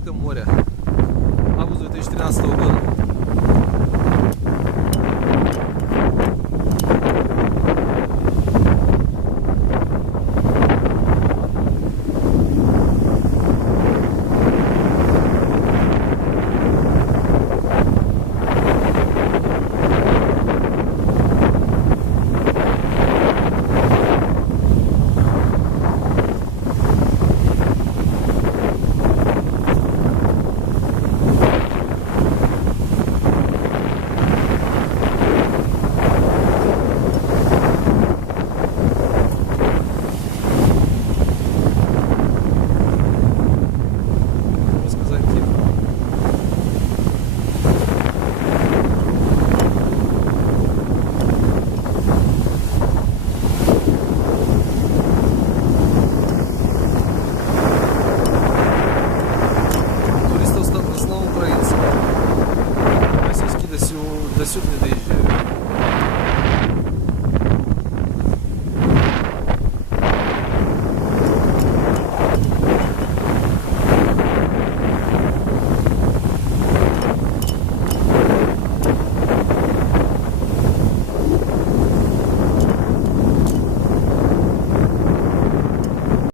Азовском море. Август 2013 года. Казантип. Туристов в основном украинцев. Российские до сюда не доезжают.